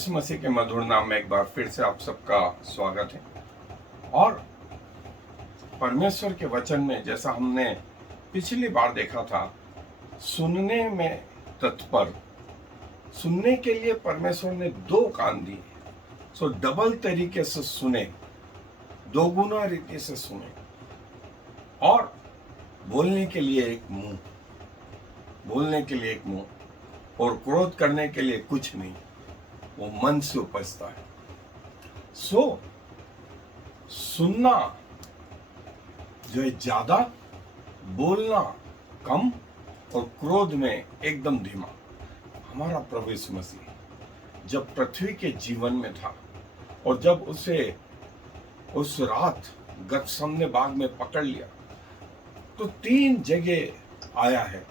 यीशु मसीह के मधुर नाम में एक बार फिर से आप सबका स्वागत है। और परमेश्वर के वचन में जैसा हमने पिछली बार देखा था, सुनने में तत्पर। सुनने के लिए परमेश्वर ने दो कान दिए, सो डबल तरीके से सुने, दो गुना रीति से सुने। और बोलने के लिए एक मुंह, बोलने के लिए एक मुंह, और क्रोध करने के लिए कुछ नहीं, वो मन से उपजता है। सुनना जो है ज्यादा, बोलना कम, और क्रोध में एकदम धीमा। हमारा प्रभु यीशु मसीह जब पृथ्वी के जीवन में था और जब उसे उस रात गतसमने बाग में पकड़ लिया तो 3 जगह आया है।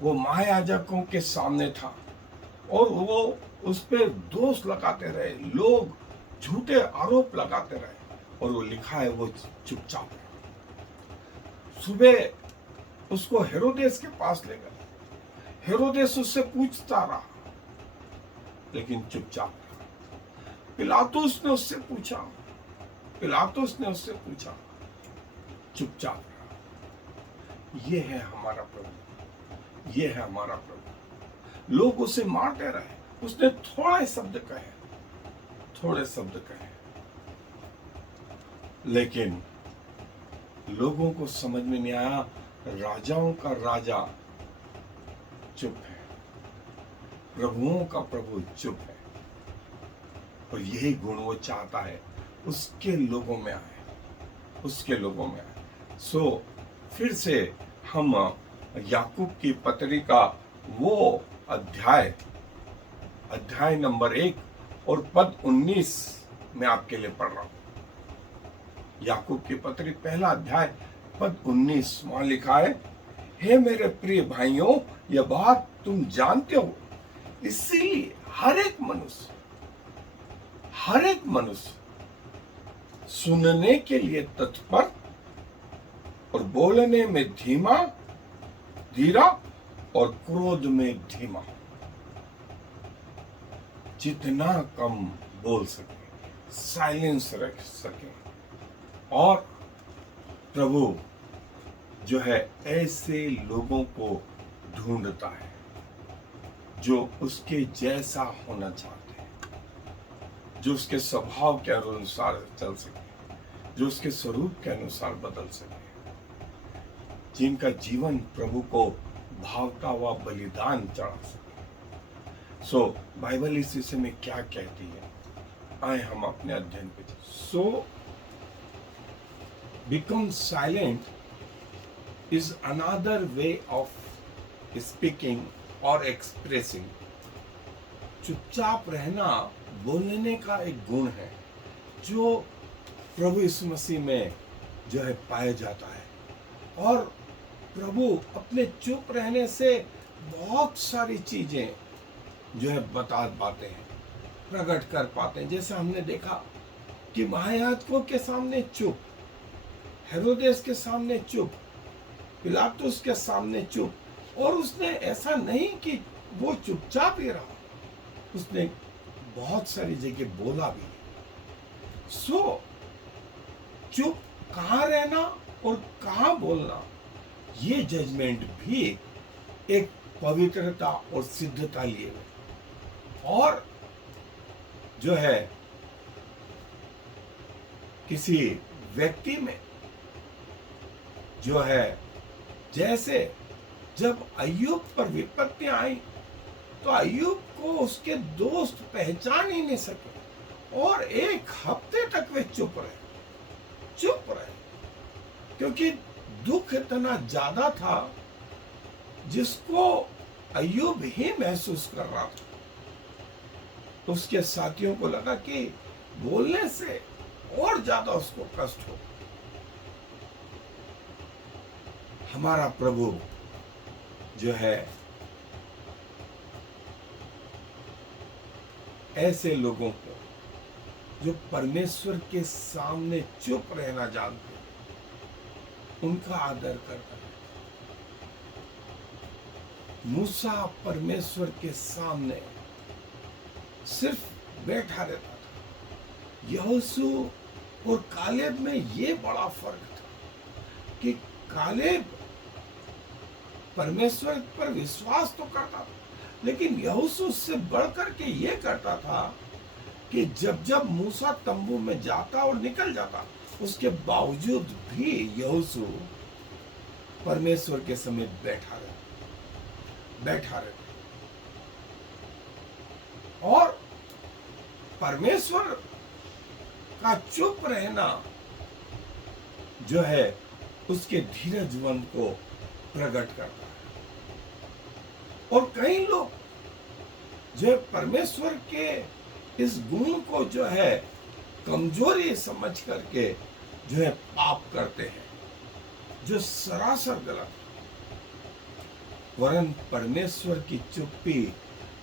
वो महायाजकों के सामने था और वो उस पर दोष लगाते रहे, लोग झूठे आरोप लगाते रहे, और वो लिखा है वो चुपचाप रहा। सुबह उसको हेरोदेस के पास ले गए, हेरोदेस उससे पूछता रहा लेकिन चुपचाप रहा। पिलातुस ने उससे पूछा, चुपचाप रहा। ये है हमारा प्रभु, ये है हमारा प्रभु। लोग उसे मारते रहे, उसने थोड़े शब्द कहे, लेकिन लोगों को समझ में नहीं आया। राजाओं का राजा चुप है, प्रभुओं का प्रभु चुप है, और यही गुण वो चाहता है उसके लोगों में आए। फिर से हम याकूब की पत्री का वो अध्याय नंबर 1 और पद 19 में आपके लिए पढ़ रहा हूं। याकूब की पत्री पहला अध्याय पद 19, वहां लिखा है, हे मेरे प्रिय भाइयों, यह बात तुम जानते हो, इसीलिए हर एक मनुष्य सुनने के लिए तत्पर और बोलने में धीरा और क्रोध में धीमा। जितना कम बोल सके, साइलेंस रख सके। और प्रभु जो है ऐसे लोगों को ढूंढता है जो उसके जैसा होना चाहते हैं, जो उसके स्वभाव के अनुसार चल सके, जो उसके स्वरूप के अनुसार बदल सके, जिनका जीवन प्रभु को भावता हुआ बलिदान चढ़ा सके। बाइबल इस विषय में क्या कहती है, आए हम अपने अध्ययन पे। Become silent is another way of speaking और एक्सप्रेसिंग। चुपचाप रहना बोलने का एक गुण है जो प्रभु यीशु मसीह में जो है पाया जाता है। और प्रभु अपने चुप रहने से बहुत सारी चीजें जो है बता पाते हैं, प्रकट कर पाते हैं। जैसे हमने देखा कि महायाजकों के सामने चुप, हेरोदेस के सामने चुप, पिलातुस के सामने चुप, और उसने ऐसा नहीं कि वो चुपचाप ही रहा, उसने बहुत सारी जगह बोला भी। चुप कहाँ रहना और कहाँ बोलना, ये जजमेंट भी एक पवित्रता और सिद्धता लिए हुए। और जो है किसी व्यक्ति में जो है, जैसे जब अय्यूब पर विपत्तियां आई तो अय्यूब को उसके दोस्त पहचान ही नहीं सके और 1 हफ्ते तक वे चुप रहे, क्योंकि दुख इतना ज्यादा था जिसको अय्यूब ही महसूस कर रहा था। उसके साथियों को लगा कि बोलने से और ज्यादा उसको कष्ट हो। हमारा प्रभु जो है ऐसे लोगों को जो परमेश्वर के सामने चुप रहना जानते हैं, उनका आदर करता है। मूसा परमेश्वर के सामने सिर्फ बैठा रहता था। यहोशू और कालेब में ये बड़ा फर्क था कि कालेब परमेश्वर पर विश्वास तो करता था, लेकिन यहोशू उससे बढ़कर के ये करता था कि जब जब मूसा तंबू में जाता और निकल जाता, उसके बावजूद भी यहोशू परमेश्वर के समय बैठा रहता और परमेश्वर का चुप रहना जो है उसके धीरजवन को प्रकट करता है। और कई लोग जो परमेश्वर के इस गुण को जो है कमजोरी समझ करके जो है पाप करते हैं, जो सरासर गलत। वरन परमेश्वर की चुप्पी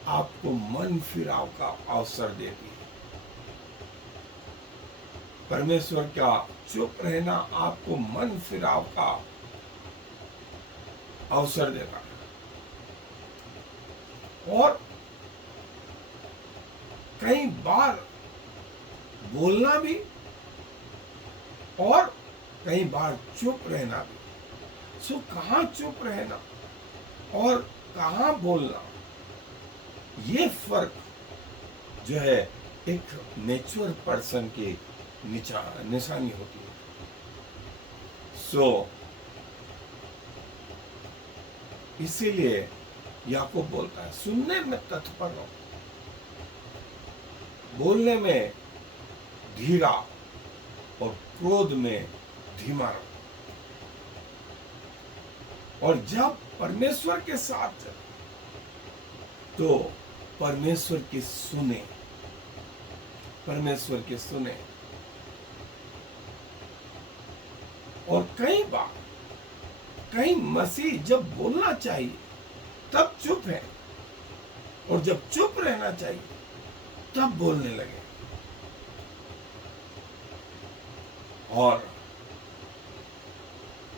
आपको मन फिराव का अवसर देती है। परमेश्वर का चुप रहना आपको मन फिराव का अवसर देता है। और कई बार बोलना भी और कई बार चुप रहना भी। सो कहां चुप रहना और कहां बोलना, ये फर्क जो है एक मैच्योर पर्सन की निशानी होती है। सो इसीलिए याकूब बोलता है, सुनने में तत्पर रहो, बोलने में धीरा और क्रोध में धीमा रहो। और जब परमेश्वर के साथ तो परमेश्वर की सुने। और कई मसीह जब बोलना चाहिए तब चुप है, और जब चुप रहना चाहिए तब बोलने लगे। और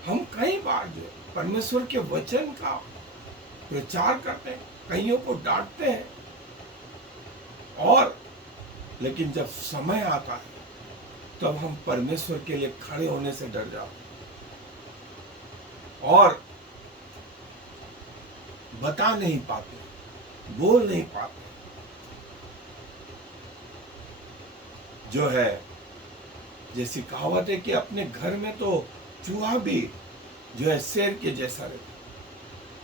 हम कई बार जो परमेश्वर के वचन का प्रचार करते हैं, कईयों को डांटते हैं, और लेकिन जब समय आता है तब हम परमेश्वर के लिए खड़े होने से डर जाते हैं और बता नहीं पाते, बोल नहीं पाते। जो है जैसी कहावत है कि अपने घर में तो चूहा भी जो है शेर के जैसा रहता,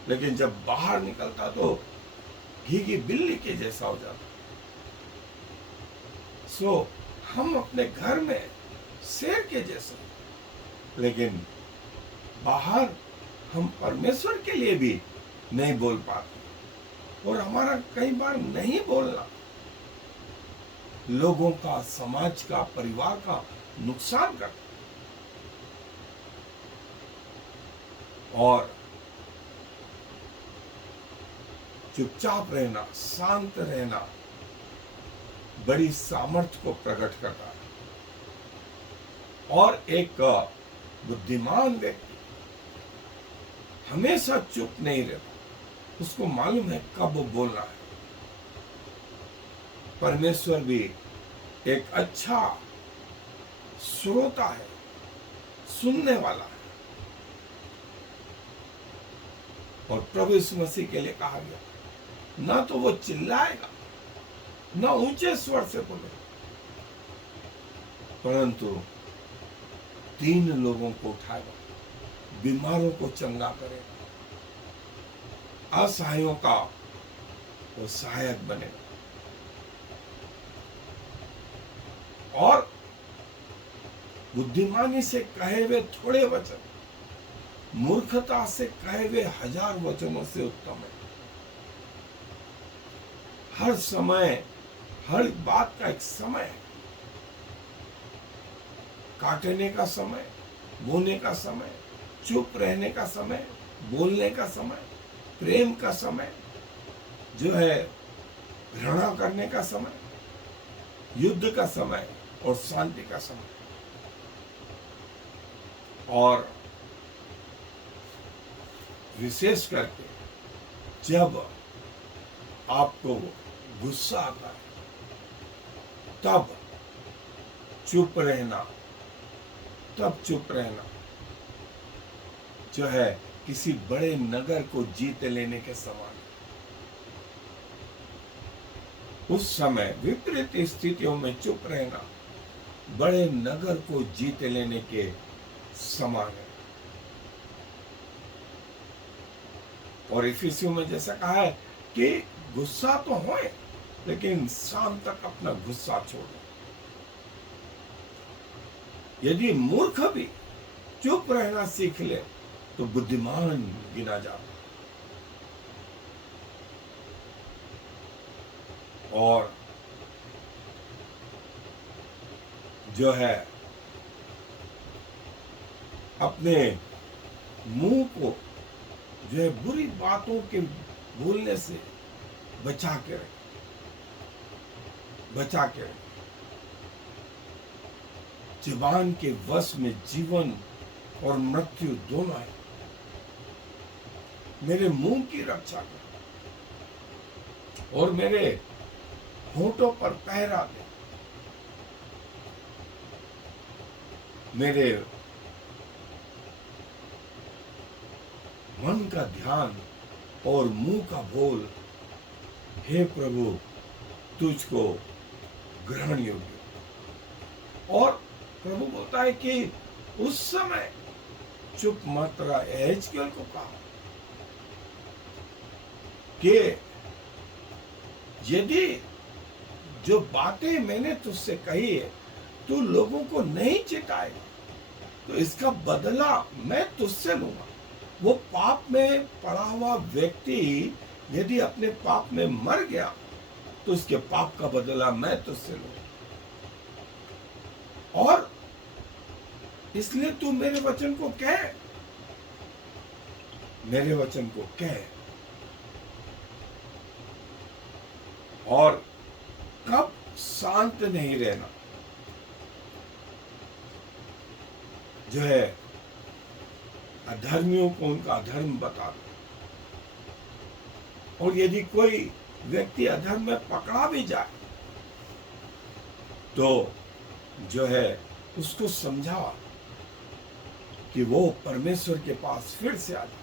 लेकिन जब बाहर निकलता तो घी बिल्ली के जैसा हो जाता। सो हम अपने घर में शेर के जैसे, लेकिन बाहर हम परमेश्वर के लिए भी नहीं बोल पाते। और हमारा कई बार नहीं बोलना लोगों का, समाज का, परिवार का नुकसान करता। और चुपचाप रहना, शांत रहना बड़ी सामर्थ्य को प्रकट करता है। और एक बुद्धिमान व्यक्ति हमेशा चुप नहीं रहता, उसको मालूम है कब बोलना है। परमेश्वर भी एक अच्छा श्रोता है, सुनने वाला है। और प्रभु यीशु मसीह के लिए कहा गया, ना तो वो चिल्लाएगा, ना ऊंचे स्वर से बोलेगा, परंतु 3 लोगों को उठाएगा, बीमारों को चंगा करेगा, असहायों का वो सहायक बनेगा। और बुद्धिमानी से कहे हुए थोड़े वचन मूर्खता से कहे हुए 1000 वचनों से उत्तम है। हर समय, हर बात का एक समय है। काटने का समय, बोने का समय, चुप रहने का समय, बोलने का समय, प्रेम का समय, जो है घृणा करने का समय, युद्ध का समय और शांति का समय। और विशेष करके जब आपको गुस्सा आता है, तब चुप रहना, तब चुप रहना जो है किसी बड़े नगर को जीत लेने के समान। उस समय विपरीत स्थितियों में चुप रहना बड़े नगर को जीत लेने के समान है। और इफिसियों में जैसा कहा है कि गुस्सा तो होए, लेकिन शाम तक अपना गुस्सा छोड़ो। यदि मूर्ख भी चुप रहना सीख ले तो बुद्धिमान गिना जाता। और जो है अपने मुंह को जो है बुरी बातों के बोलने से बचा के रहे, बचा के रहे। जुबान के वश में जीवन और मृत्यु दोनों है। मेरे मुंह की रक्षा कर और मेरे होठों पर पहरा दे। मेरे मन का ध्यान और मुंह का बोल, हे प्रभु तुझको ग्रहण योग्य। और प्रभु बोलता है कि उस समय चुप मत रहा। एहजकेल को कहा कि यदि जो बातें मैंने तुझसे कही है तू लोगों को नहीं चिताएगा तो इसका बदला मैं तुझसे लूंगा। वो पाप में पड़ा हुआ व्यक्ति यदि अपने पाप में मर गया तो उसके पाप का बदला मैं तुझसे लूंगा। और इसलिए तू मेरे वचन को कह, मेरे वचन को कह। और कब शांत नहीं रहना जो है अधर्मियों को उनका अधर्म बता दो। और यदि कोई व्यक्ति अधर्म में पकड़ा भी जाए तो जो है उसको समझा कि वो परमेश्वर के पास फिर से आ जाए।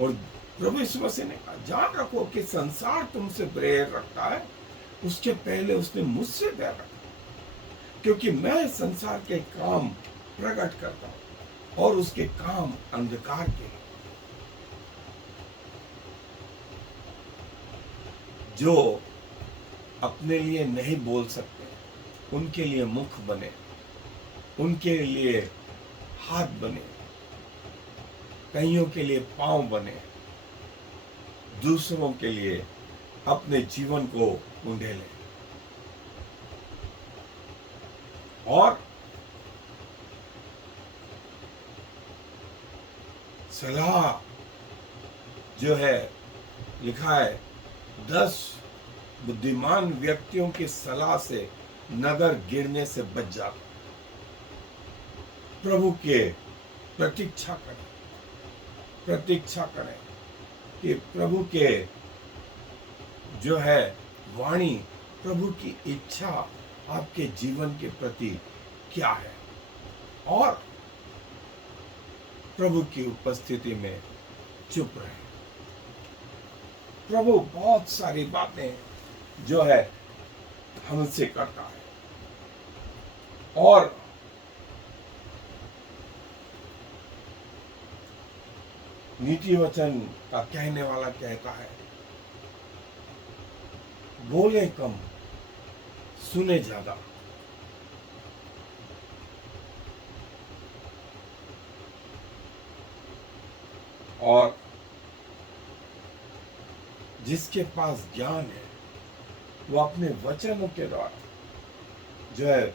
और प्रभु यीशु मसीह ने कहा जान रखो कि संसार तुमसे बैर रखता है, उसके पहले उसने मुझसे बैर रखा, क्योंकि मैं संसार के काम प्रकट करता हूं और उसके काम अंधकार के। जो अपने लिए नहीं बोल सकते उनके लिए मुख बने, उनके लिए हाथ बने, कईयों के लिए पांव बने, दूसरों के लिए अपने जीवन को उंडेले। और सलाह जो है लिखा है 10 बुद्धिमान व्यक्तियों की सलाह से नगर गिरने से बच जाता। प्रभु के प्रतीक्षा करें, प्रतीक्षा करें कि प्रभु के जो है वाणी, प्रभु की इच्छा आपके जीवन के प्रति क्या है। और प्रभु की उपस्थिति में चुप रहे। प्रभु बहुत सारी बातें जो है हमसे करता है। और नीति वचन का कहने वाला कहता है बोले कम सुने ज्यादा। और जिसके पास ज्ञान है वो अपने वचनों के द्वारा जो है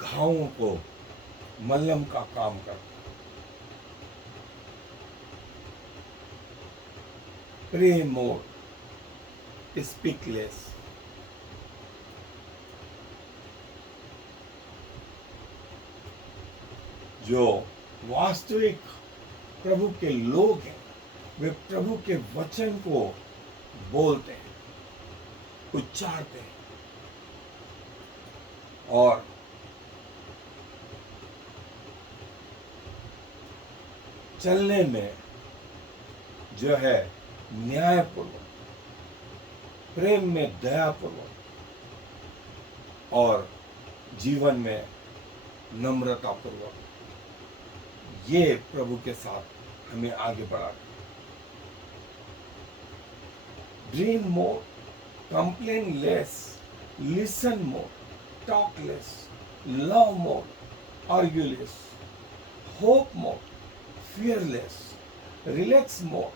घावों को मलहम का काम करता। प्रे मोर, स्पीक लेस। जो वास्तविक प्रभु के लोग हैं वे प्रभु के वचन को बोलते हैं। उच्चारते हैं और चलने में जो है न्यायपूर्वक, प्रेम में दयापूर्वक और जीवन में नम्रतापूर्वक, ये प्रभु के साथ हमें आगे बढ़ाते। Dream more, complain less, listen more, talk less, love more, argue less, hope more, fearless, relax more,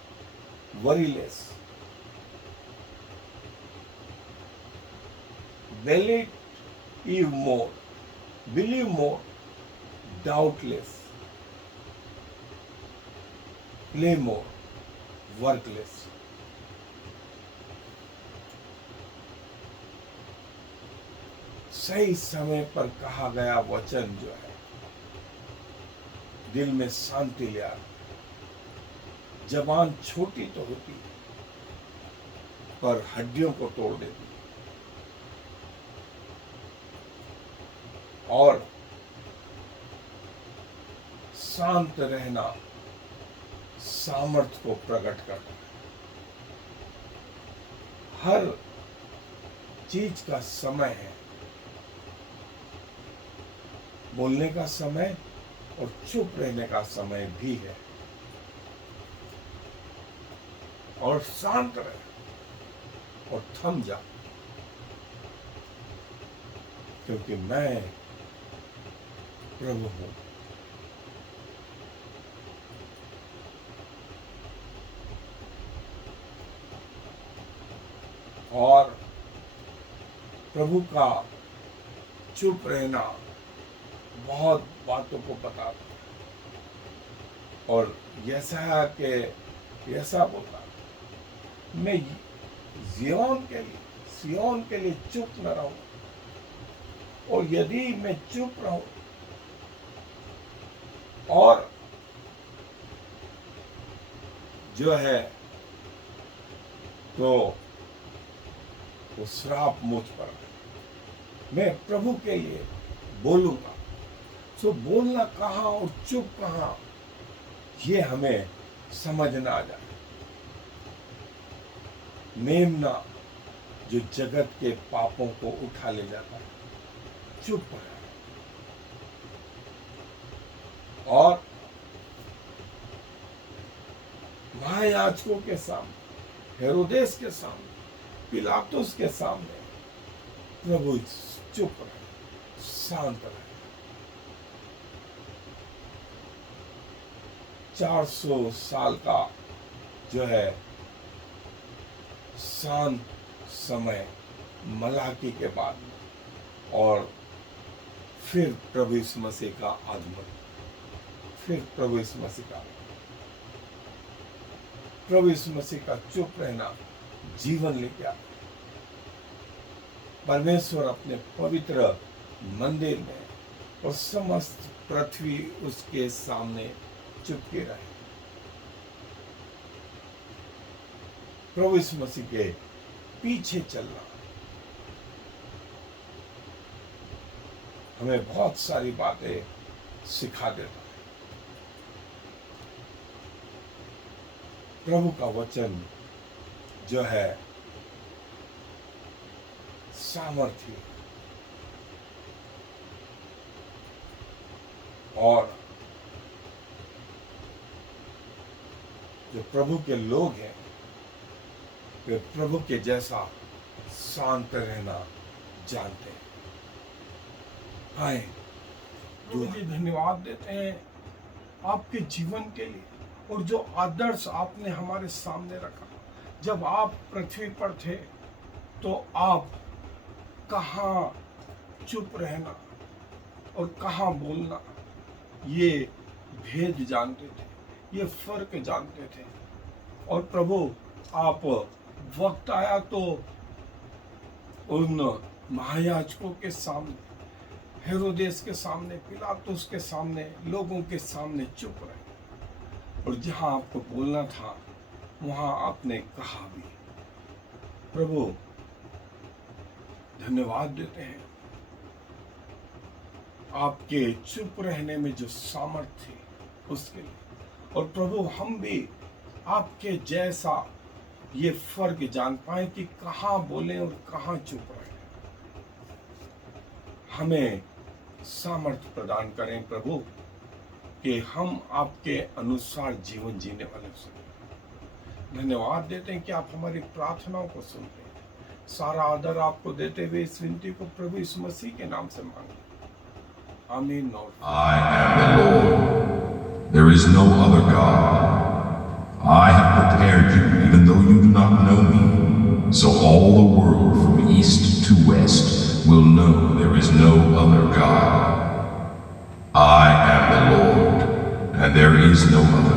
worry less. Believe more, believe more, doubt less. Play more, work less. सही समय पर कहा गया वचन जो है दिल में शांति ले आता। जबान छोटी तो होती है पर हड्डियों को तोड़ देती है और शांत रहना सामर्थ्य को प्रकट करता है। हर चीज का समय है, बोलने का समय और चुप रहने का समय भी है। और शांत रहे और थम जा, क्योंकि मैं प्रभु हूं। और प्रभु का चुप रहना बहुत बातों को बताता है और ऐसा बोलता, मैं सियोन के लिए चुप न रहूं, और यदि मैं चुप रहूं और जो है तो वो श्राप मुझ पर है। मैं प्रभु के लिए बोलूंगा। सो बोलना कहाँ और चुप कहाँ, ये हमें समझना आ जाए। मेमना जो जगत के पापों को उठा ले जाता है, चुप है। और महायाजकों के सामने, हेरोदेस के सामने, पिलातुस के सामने प्रभु चुप रहे, शांत रहे। 400 साल का जो है शांत समय मलाकी के बाद, और फिर प्रभु यीशु मसीह का आगमन, फिर प्रभु यीशु मसीह का, प्रभु यीशु मसीह का चुप रहना जीवन लेके आता। परमेश्वर अपने पवित्र मंदिर में और समस्त पृथ्वी उसके सामने चुपके रहे। प्रभु यीशु मसीह के पीछे चलना हमें बहुत सारी बातें सिखा देता है। प्रभु का वचन जो है सामर्थ्य और जो प्रभु के लोग हैं वे प्रभु के जैसा शांत रहना जानते हैं। आए प्रभु जी धन्यवाद देते हैं आपके जीवन के लिए और जो आदर्श आपने हमारे सामने रखा। जब आप पृथ्वी पर थे तो आप कहाँ चुप रहना और कहाँ बोलना, ये भेद जानते थे, ये फर्क जानते थे। और प्रभु आप वक्त आया तो उन महायाजकों के सामने, हेरोदेस के सामने, पिलातुस के सामने, लोगों के सामने चुप रहे, और जहां आपको बोलना था वहां आपने कहा भी। प्रभु धन्यवाद देते हैं आपके चुप रहने में जो सामर्थ्य थी उसके लिए। और प्रभु हम भी आपके जैसा ये फर्क जान पाए कि कहाँ बोलें और कहाँ चुप रहें। हमें सामर्थ्य प्रदान करें प्रभु कि हम आपके अनुसार जीवन जीने वाले हो सकें। धन्यवाद देते हैं कि आप हमारी प्रार्थनाओं को सुनते हैं। सारा आदर आपको देते हुए इस विनती को प्रभु यीशु मसीह के नाम से मांगे, आमीन। I am the Lord. There is no other God. I have prepared you even though you do not know me, so all the world from east to west will know there is no other God. I am the Lord, and there is no other.